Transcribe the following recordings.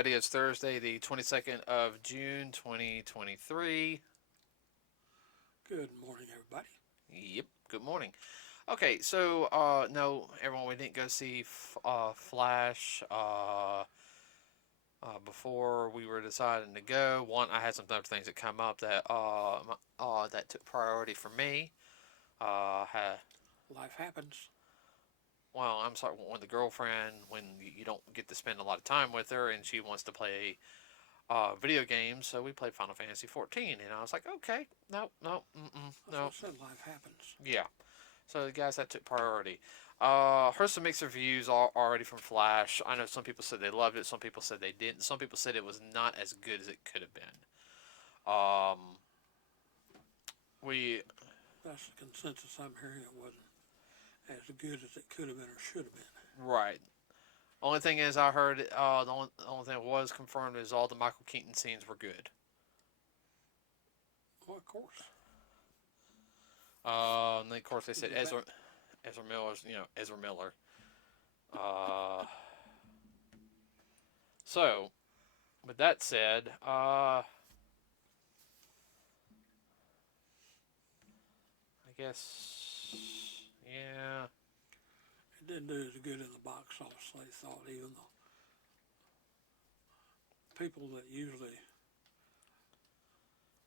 everybody. It's Thursday, the 22nd of June, 2023. Good morning, everybody. Yep, good morning. Okay, so, no, everyone, we didn't go see Flash before we were deciding to go. One, I had some other things that come up that took priority for me. Had, Life happens. well, I'm sorry, when the girlfriend, when you don't get to spend a lot of time with her and she wants to play video games, so we played Final Fantasy 14, and I was like, okay, no, no, no. I said life happens. Yeah. So, guys, that took priority. Heard some mixed reviews already from Flash. I know some people said they loved it, some people said they didn't, some people said it was not as good as it could have been. We That's the consensus I'm hearing. It wasn't as good as it could have been or should have been. Right. Only thing is, I heard the only thing that was confirmed is all the Michael Keaton scenes were good. Well, of course. And then, of course, they said Ezra Miller's, Ezra Miller. So, with that said, I guess, yeah. It didn't do as good in the box office they thought, even though people that usually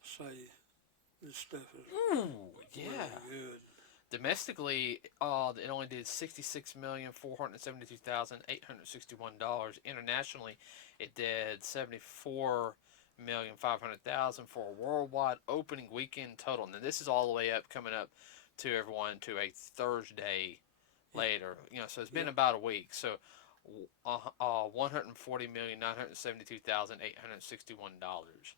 say this stuff is really good. Domestically, it only did $66,472,861. Internationally, it did $74,500,000 for a worldwide opening weekend total. Now, this is all the way up, coming up to everyone to a Thursday later. So it's been about a week. So, $140,972,861.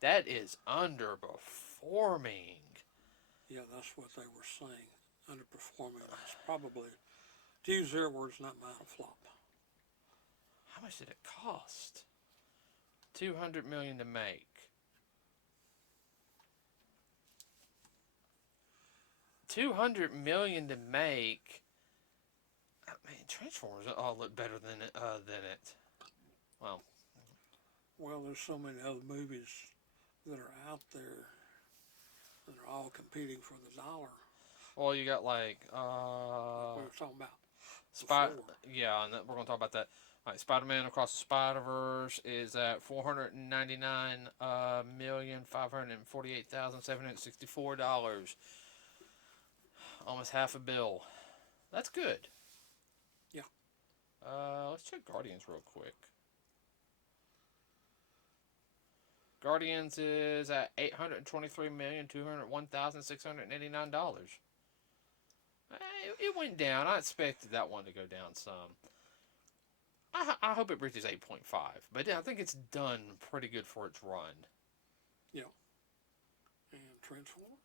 That is underperforming. Yeah, that's what they were saying. Underperforming. It's probably, to use their words, not mine, a flop. How much did it cost? $200 million to make. $200 million to make. Man, Transformers all look better than it. Well, there's so many other movies that are out there that are all competing for the dollar. Well, you got like we were talking about. Yeah, and we're gonna talk about that. All right, Spider-Man Across the Spider-Verse is at $499,548,764. Almost half a bill. That's good. Yeah. Let's check Guardians real quick. Guardians is at $823,201,689. It went down. I expected that one to go down some. I hope it reaches 8.5, but I think it's done pretty good for its run. Yeah. And Transformer?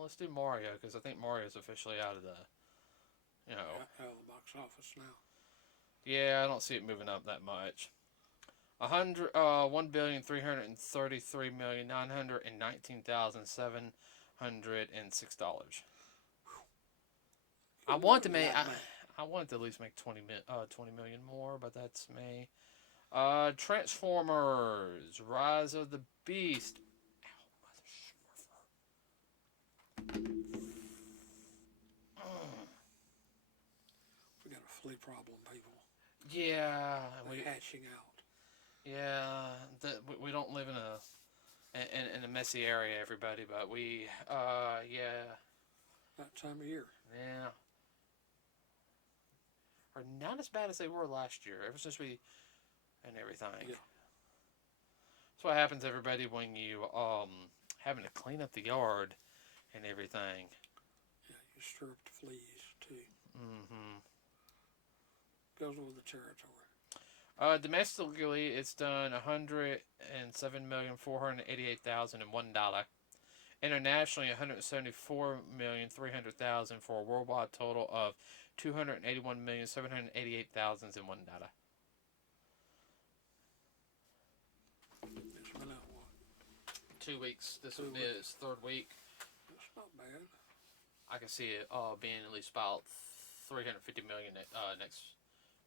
Let's do Mario, because I think Mario's officially out of the, out of the box office now. Yeah, I don't see it moving up that much. $1,333,919,706. I want to at least make 20 million more, but that's me. Transformers, Rise of the Beast. We got a flea problem, people. Yeah, we're hatching out. Yeah, we don't live in a messy area, everybody, but we that time of year. Yeah. Are not as bad as they were last year, ever since and everything. Yeah. That's what happens, everybody, when you having to clean up the yard and everything. Yeah, you stir up the fleas too. Mm-hmm. Goes with the territory. Domestically, it's done $107,488,001. Internationally, $174,300,000 for a worldwide total of $281,788,001. It's been out what? 2 weeks. This will be its third week. That's not bad. I can see it being at least about $350 million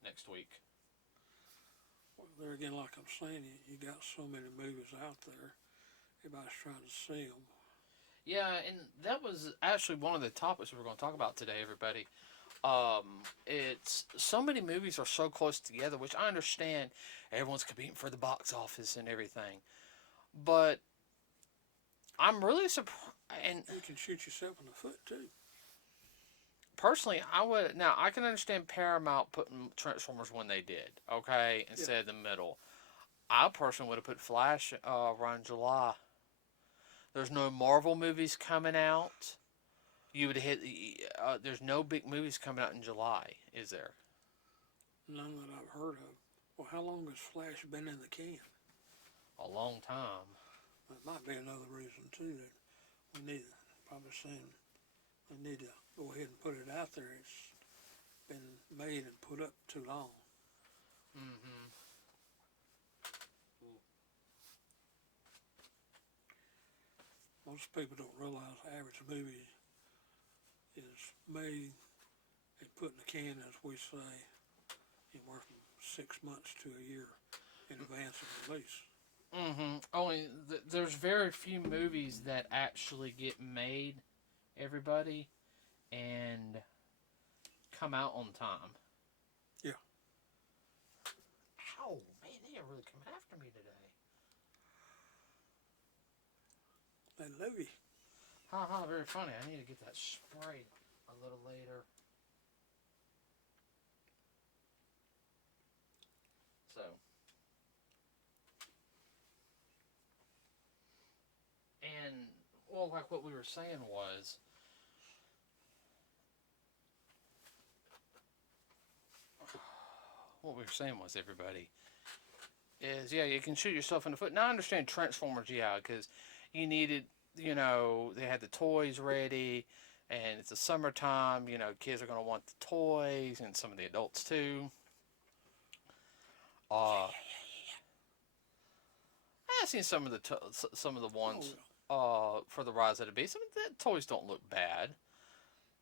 next week. Well, there again, like I'm saying, you got so many movies out there. Everybody's trying to see them. Yeah, and that was actually one of the topics we were going to talk about today, everybody. It's so many movies are so close together, which I understand everyone's competing for the box office and everything. But I'm really surprised. And You can shoot yourself in the foot too. personally, I would now I can understand Paramount putting Transformers when they did, okay, Yeah. instead of the middle. I personally would have put Flash around July. There's no Marvel movies coming out. You would hit. There's no big movies coming out in July, is there? None that I've heard of. Well, how long has Flash been in the can? A long time. That might be another reason too that we need probably saying we need to go ahead and put it out there. It's been made and put up too long. Mm-hmm. Most people don't realize the average movie is made and put in the can, as we say, anywhere from 6 months to a year in advance of release. Mm-hmm. Only there's very few movies that actually get made, everybody, and come out on time. Yeah. Ow, man, they are really coming after me today. They love you. Ha ha, very funny. I need to get that sprayed a little later. So. And, well, like what we were saying was, everybody, is, yeah, you can shoot yourself in the foot. Now, I understand Transformers, yeah, because you needed, they had the toys ready, and it's the summertime, kids are going to want the toys, and some of the adults too. I've seen some of the ones for the Rise of the Beast. I mean, the toys don't look bad.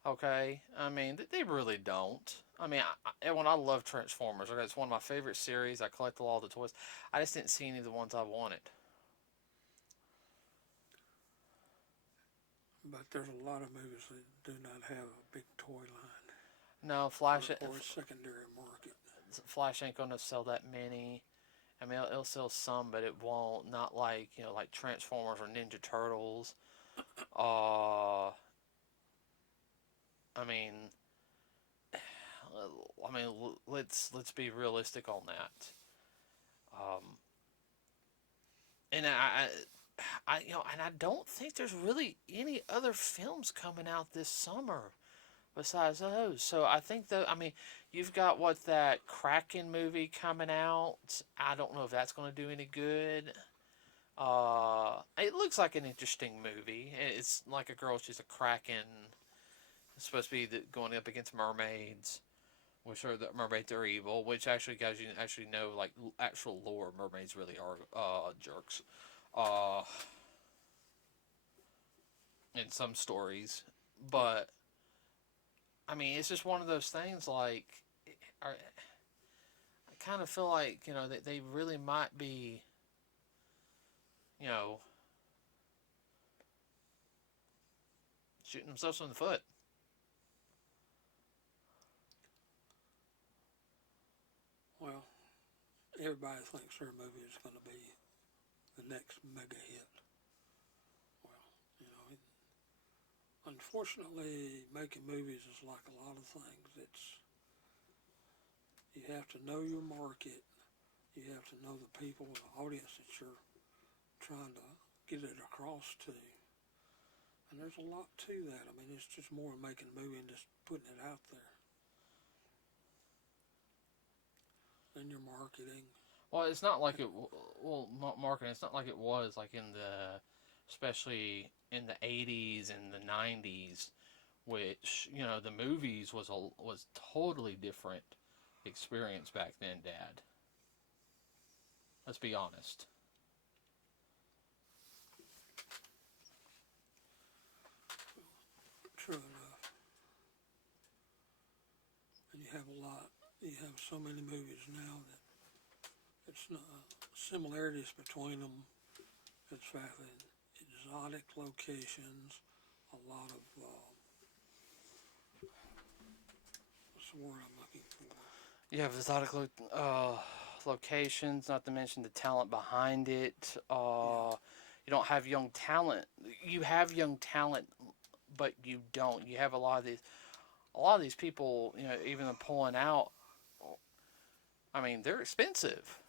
Okay, I mean they really don't. I mean, I love Transformers. Okay, it's one of my favorite series. I collect all the toys. I just didn't see any of the ones I wanted. But there's a lot of movies that do not have a big toy line No, Flash. or a secondary market. Flash ain't gonna sell that many. I mean, it'll sell some, but it won't. Not like like Transformers or Ninja Turtles. Uh, I mean, let's be realistic on that. Um, and and I don't think there's really any other films coming out this summer besides those. So I think you've got that Kraken movie coming out. I don't know if that's going to do any good. It looks like an interesting movie. It's like a girl, she's a Kraken. It's supposed to be going up against mermaids, which are the mermaids are evil. Which actually, guys, you actually know like actual lore, mermaids really are jerks. Uh, in some stories, but I mean, it's just one of those things. Like, I kind of feel like that they really might be, you know, shooting themselves in the foot. Well, everybody thinks their movie is going to be the next mega hit. Well, unfortunately, making movies is like a lot of things. You have to know your market. You have to know the people, the audience that you're trying to get it across to. And there's a lot to that. I mean, it's just more than making a movie and just putting it out there. Then your marketing. Well, it's not like it. Well, marketing. It's not like it was like especially in the '80s and the '90s, which the movies was totally different experience back then, Dad. Let's be honest. True enough. And you have so many movies now that it's not, similarities between them. It's fact that exotic locations, a lot of what's the word I'm looking for? You have exotic locations, not to mention the talent behind it. Yeah, You don't have young talent. You have young talent, but you don't. You have a lot of these people. You know, even pulling out. I mean, they're expensive.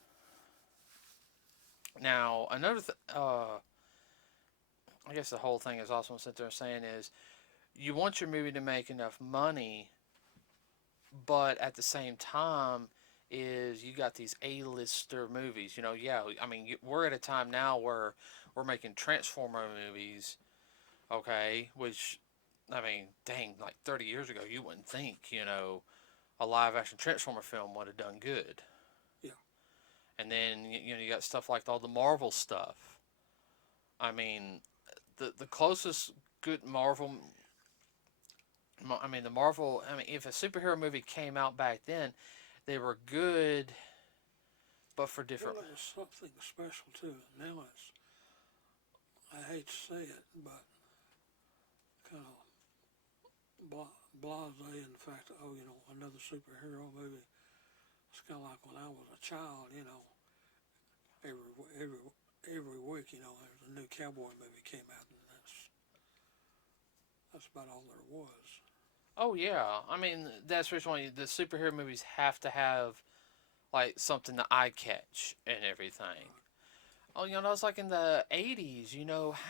Now, I guess the whole thing is also sit there saying is you want your movie to make enough money, but at the same time, is you got these A-lister movies. You know, yeah. I mean, we're at a time now where we're making Transformer movies. Okay, which I mean, dang, like 30 years ago, you wouldn't think a live-action Transformer film would have done good. yeah. And then you got stuff like all the Marvel stuff. I mean, the closest good Marvel. I mean, the Marvel. I mean, if a superhero movie came out back then, they were good, but for Well, different. there was something special to it. Now it's, I hate to say it, but kind of blase in the fact that, oh, another superhero movie. It's kind of like when I was a child, every every every week, there's a new cowboy movie came out, and that's about all there was. Oh yeah, I mean that's the reason why the superhero movies have to have like something to eye catch and everything. Right. Oh, it's like in the '80s.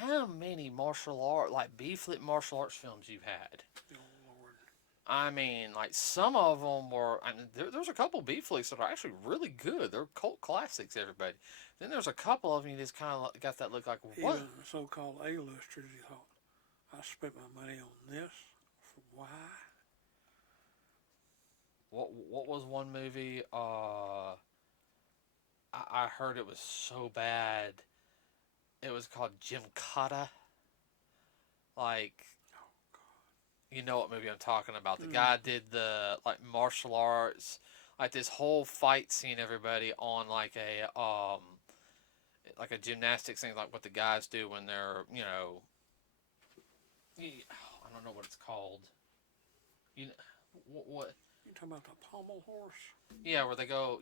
How many martial art, like B-flip martial arts films you've had? Oh Lord. I mean, like some of them were. I mean, there's a couple B flicks that are actually really good. They're cult classics, everybody. Then there's a couple of them you just kind of got that look like what? Even the so-called A-listers, you thought, I spent my money on this. For why? What was one movie? I heard it was so bad. It was called Jim Cotta. Like, you know what movie I'm talking about? The Mm. guy did the like martial arts, like this whole fight scene. Everybody on like a gymnastics thing, like what the guys do when they're I don't know what it's called. You know, what? You talking about the pommel horse? Yeah, where they go,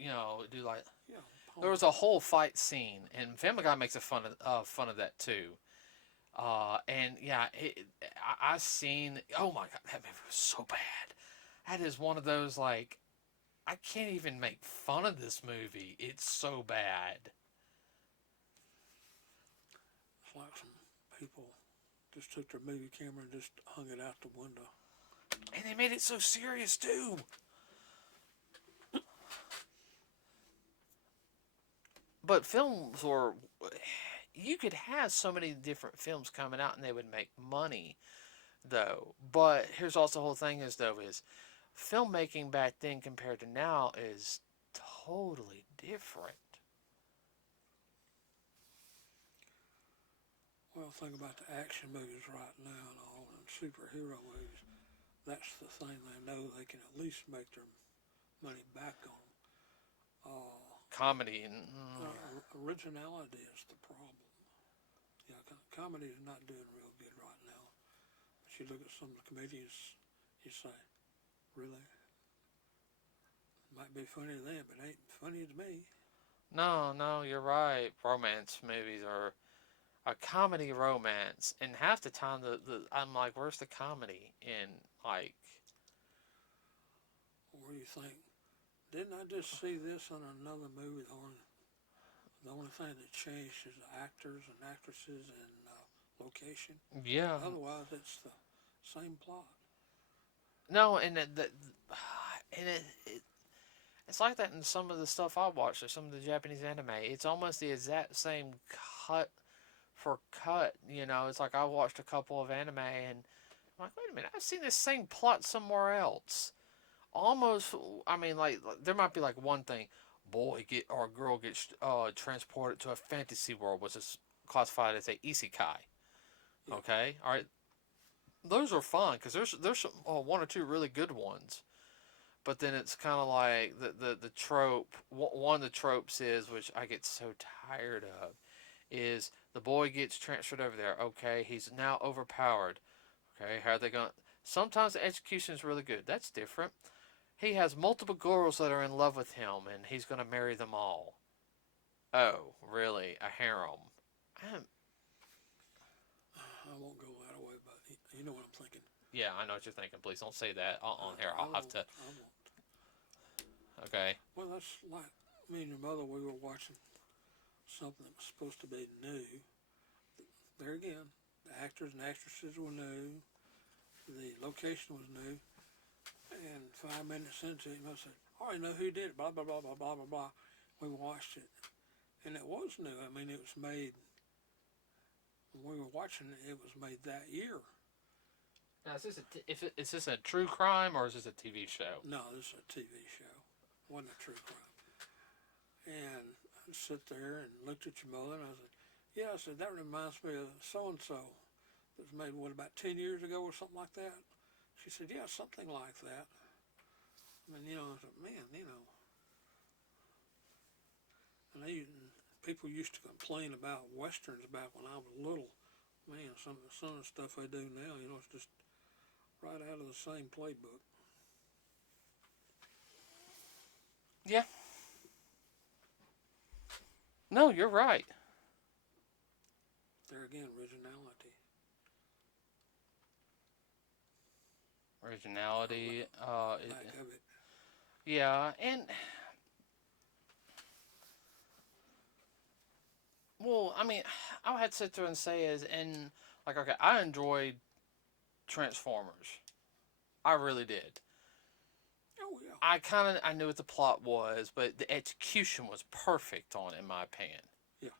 do like. Yeah, There pommel was a horse. whole fight scene, and Family Guy makes a fun of that too. And yeah, I seen. Oh my god, that movie was so bad. That is one of those like I can't even make fun of this movie. It's so bad. It's like some people just took their movie camera and just hung it out the window. And they made it so serious too. But films were you could have so many different films coming out and they would make money though. But here's also the whole thing is filmmaking back then compared to now is totally different. Well, think about the action movies right now and all, and superhero movies. That's the thing they know they can at least make their money back on. Comedy and Originality is the problem. Comedy is not doing real good right now. But you look at some of the comedians, you say, really? Might be funny to them, but it ain't funny to me. no, you're right. Romance movies are a comedy romance, and half the time the I'm like, where's the comedy in like Or you think, didn't I just see this on another movie? The only thing that changed is the actors and actresses and location. yeah Otherwise, it's the same plot. no and it's like that in some of the stuff I watch or some of the Japanese anime. It's almost the exact same cut for cut. It's like I watched a couple of anime and I'm like, wait a minute, I've seen this same plot somewhere else. Almost, I mean, like there might be like one thing, boy get or girl gets transported to a fantasy world, which is classified as a isekai. Yeah, Okay, all right, those are fun because there's some one or two really good ones. but then it's kind of like the trope. One of the tropes is, which I get so tired of, is the boy gets transferred over there. Okay, he's now overpowered. Okay, how are they going? Sometimes the execution is really good. That's different. He has multiple girls that are in love with him, and he's going to marry them all. Oh, really? A harem? Um, I won't go that way, but you know what I'm thinking. yeah, I know what you're thinking. Please don't say that on here. I I'll have won't. to. I won't. Okay. Well, that's like me and your mother. We were watching something that was supposed to be new. There again, the actors and actresses were new. The location was new. And 5 minutes into it, I said, "I already know who did it." Blah blah blah blah blah blah blah. We watched it, and it was new. I mean, it was made when we were watching it. It was made that year. Now, is this a true crime or is this a TV show? No, this is a TV show. It wasn't a true crime. And I sit there and looked at your mother, and I said, "Yeah," I said, "that reminds me of so and so. It was made about 10 years ago or something like that." She said, "Yeah, something like that." I mean, I said, "Man, and people used to complain about westerns back when I was little. Man, some of the stuff they do now, it's just right out of the same playbook." Yeah. No, you're right. There again, originality. Originality. Lack of it. Yeah, and well, I mean, I had to sit there and say is, and like, okay, I enjoyed Transformers. I really did. Oh yeah. I knew what the plot was, but the execution was perfect on it, in my opinion. Yeah.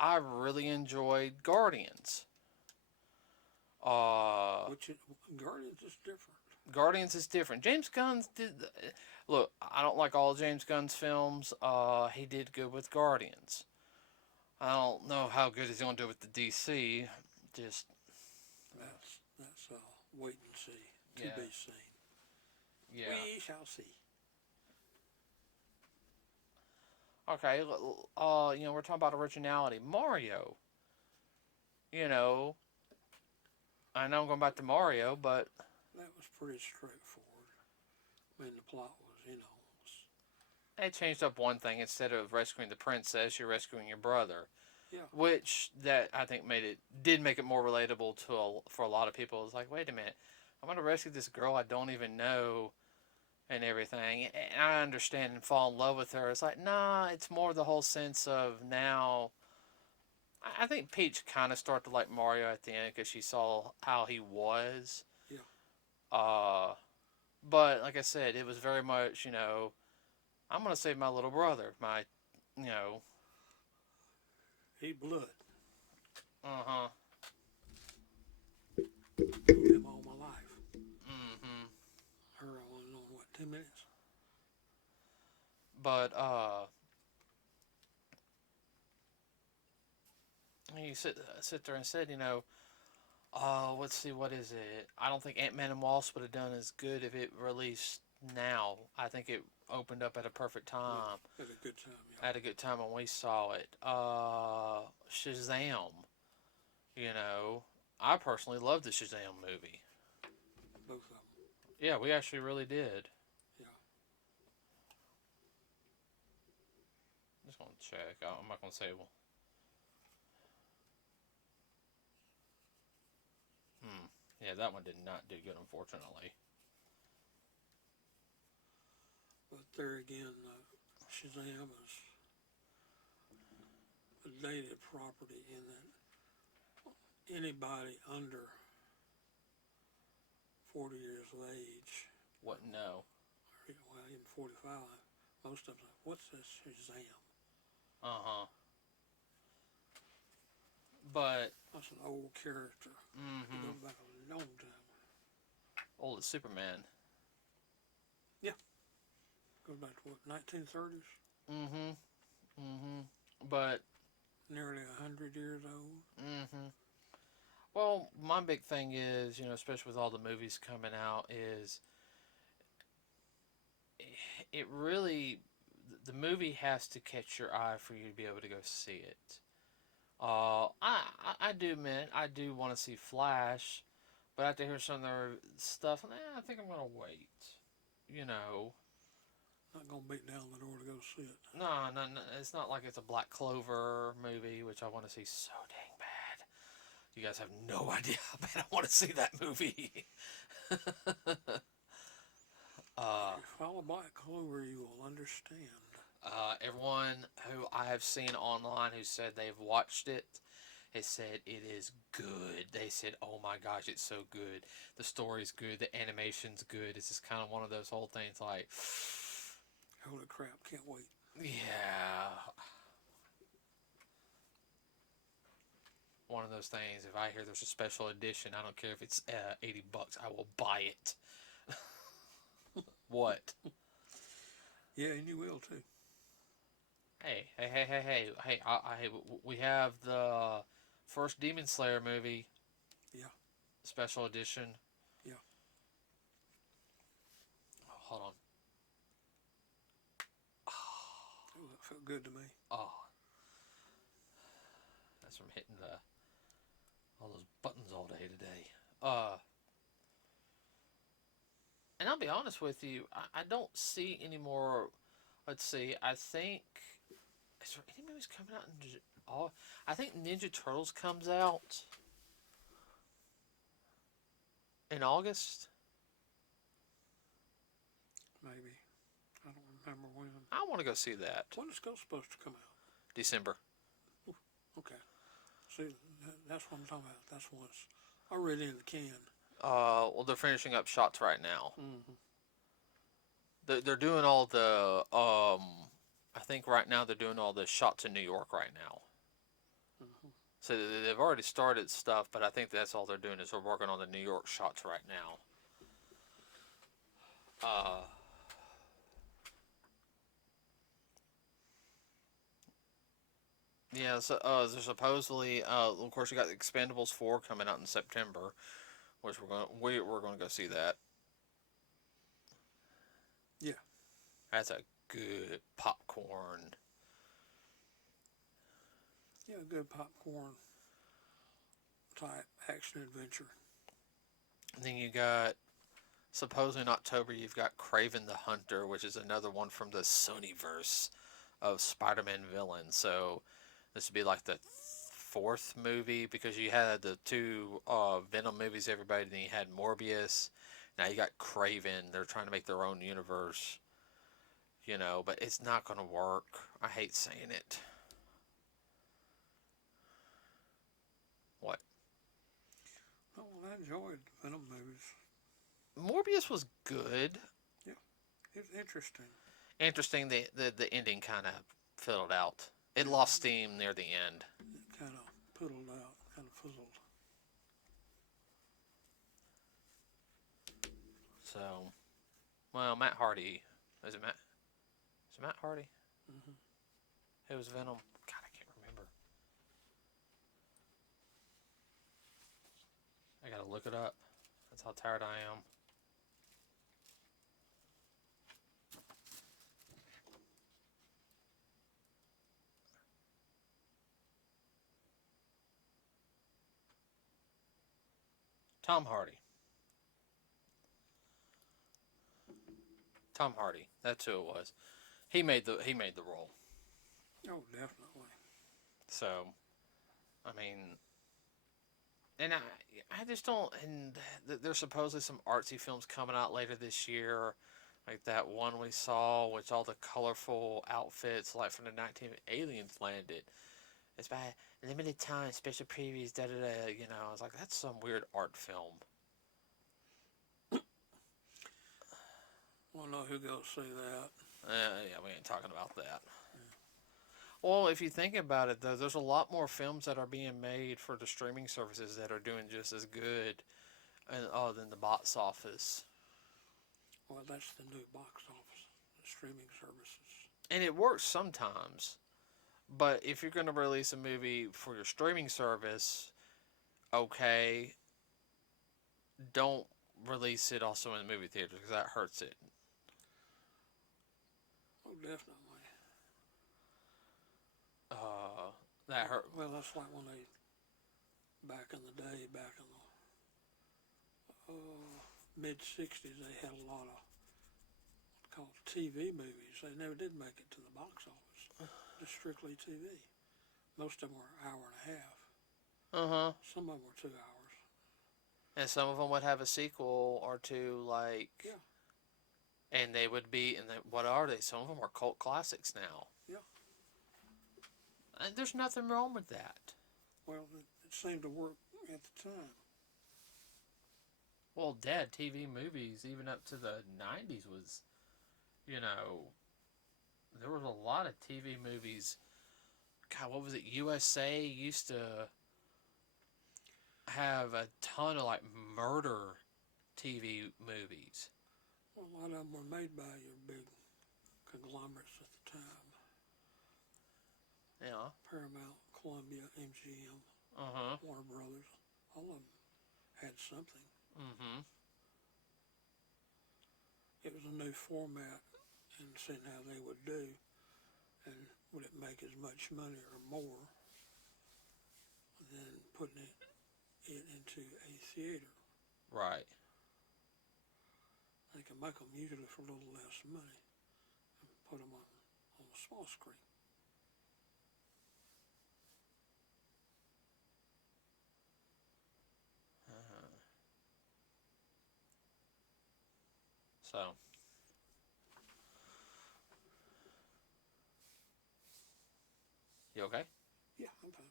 I really enjoyed Guardians. Uh, Guardians is different. Guardians is different. James Gunn did. Look, I don't like all James Gunn's films. He did good with Guardians. I don't know how good he's going to do with the DC. Just That's wait and see. To yeah, be seen. yeah. We shall see. Okay, we're talking about originality. Mario. You know, I know I'm going back to Mario, but That was pretty straightforward. I mean, the plot was, they changed up one thing. Instead of rescuing the princess, you're rescuing your brother. yeah, Which that I think did make it more relatable for a lot of people. It's like, wait a minute, I'm gonna rescue this girl I don't even know and everything, and I understand and fall in love with her. It's like, nah, it's more the whole sense of now. I think Peach kind of started to like Mario at the end because she saw how he was. yeah. Uh, but like I said, it was very much, I'm gonna save my little brother. You know, He blood. uh huh. Him all my life. Mm-hmm. Her, I want to know, what, 2 minutes? But you sit there and said, let's see, what is it? I don't think Ant-Man and Wasp would have done as good if it released now. I think it opened up at a perfect time. Yeah, had a good time, yeah. At a good time when we saw it. Shazam. I personally love the Shazam movie. Both of them. Yeah, we actually really did. Yeah. I'm just gonna check. I'm not gonna say. Well, yeah, that one did not do good, unfortunately. But there again, Shazam is a dated property in that anybody under 40 years of age, What? No. well, even 45, most of them, what's this Shazam? Uh huh. But That's an old character. It goes back a long time. old as Superman. Yeah. Goes back to what, 1930s? But Nearly 100 years old. well, my big thing is, especially with all the movies coming out, is it really, the movie has to catch your eye for you to be able to go see it. I do, man. I do want to see Flash, but after hearing some of their stuff, I think I'm gonna wait. You know, Not gonna beat down the door to go see it. no, it's not like it's a Black Clover movie, which I want to see so dang bad. You guys have no idea how bad I want to see that movie. uh, If you follow Black Clover, you will understand. Everyone who I have seen online who said they've watched it has said it is good. They said, "Oh my gosh, it's so good. The story's good. The animation's good." It's just kind of one of those whole things like, Holy crap, can't wait. yeah, one of those things. If I hear there's a special edition, I don't care if it's $80, I will buy it. What? Yeah, and you will too. Hey! We have the first Demon Slayer movie. Yeah. Special edition. Yeah. Oh, hold on. Oh, that felt good to me. Oh, that's from hitting all those buttons all day today. And I'll be honest with you, I don't see any more. Let's see. I think is there any movies coming out in? Oh, I think Ninja Turtles comes out in August. Maybe. I don't remember when. I want to go see that. When is it supposed to come out? December. Okay. See, that's what I'm talking about. That's what's already in the can. Well, they're finishing up shots right now. Mm-hmm. They're doing all the I think right now they're doing all the shots in New York right now. Mm-hmm. So they've already started stuff, but I think that's all they're doing is they're working on the New York shots right now. Yeah, so there's supposedly, of course, you got Expendables 4 coming out in September, which we're gonna go see that. Yeah. That's a good popcorn. Yeah, good popcorn type action adventure. And then you got, supposedly in October, you've got Craven the Hunter, which is another one from the Sonyverse of Spider-Man villains. So this would be like the fourth movie because you had the two Venom movies, everybody, then you had Morbius. Now you got Craven. They're trying to make their own universe, but it's not going to work. I hate saying it. What? Oh, well, I enjoyed Venom movies. Morbius was good. Yeah, it's interesting. Interesting. The ending kind of fizzled out. It lost steam near the end. It kind of puddled out, kind of fizzled. So, well, Matt Hardy. Is it Matt? Is it Matt Hardy? Mm-hmm. Who was Venom? God, I can't remember. I gotta look it up. That's how tired I am. Tom Hardy. Tom Hardy. That's who it was. He made the role. Oh, definitely. So, I mean, and I just don't. And there's supposedly some artsy films coming out later this year, like that one we saw, which all the colorful outfits, like from the 19 aliens landed. It's by limited time, special previews, da da da. I was like, that's some weird art film. Well, no, who goes see that? Yeah, we ain't talking about that. Well, if you think about it, though, there's a lot more films that are being made for the streaming services that are doing just as good than the box office. Well, that's the new box office, the streaming services. And it works sometimes. But if you're going to release a movie for your streaming service, okay, don't release it also in the movie theater because that hurts it. definitely. That hurt. Well, that's like when they, back in the day, back in the mid-60s, they had a lot of called TV movies. They never did make it to the box office. Just strictly TV. Most of them were an hour and a half. Uh-huh. Some of them were 2 hours. And some of them would have a sequel or two, like... Yeah. And they would be... And what are they? Some of them are cult classics now. Yeah. And there's nothing wrong with that. Well, it seemed to work at the time. Well, Dad, TV movies, even up to the 90s was, you know... There was a lot of TV movies. God, what was it? USA used to have a ton of, like, murder TV movies. Well, a lot of them were made by your big conglomerates at the time. Yeah. Paramount, Columbia, MGM, Uh-huh. Warner Brothers. All of them had something. Mm-hmm. It was a new format and seeing how they would do. And would it make as much money or more than putting it into a theater? Right. They can make them usually for a little less money and put them on a small screen. So. You okay? Yeah, I'm fine.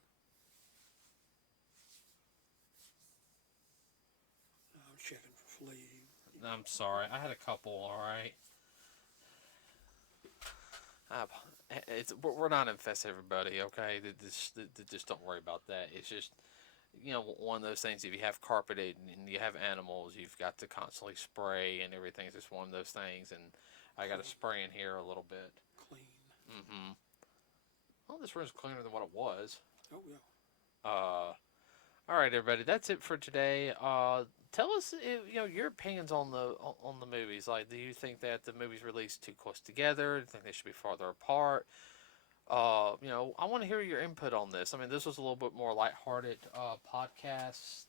I'm checking for fleas. I'm sorry. I had a couple, alright? We're not infested, everybody, okay? Just don't worry about that. It's just, you know, one of those things. If you have carpet and you have animals, you've got to constantly spray and everything. It's just one of those things. And I got to spray in here a little bit. Clean. Mm-hmm. Well, this room's cleaner than what it was. Oh, yeah. All right, everybody. That's it for today. Tell us, your opinions on the movies. Like, do you think that the movies released too close together? Do you think they should be farther apart? I want to hear your input on this. I mean, this was a little bit more lighthearted podcast.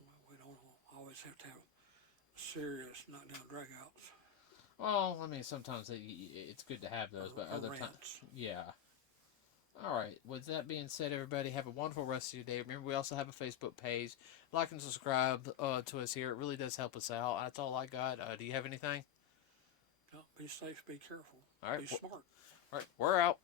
Well, we don't always have to have serious knockdown dragouts. Well, I mean, sometimes it's good to have those, but other times, yeah. All right. With that being said, everybody, have a wonderful rest of your day. Remember, we also have a Facebook page. Like and subscribe to us here. It really does help us out. That's all I got. Do you have anything? No, be safe, be careful, All right. be smart. All right. We're out.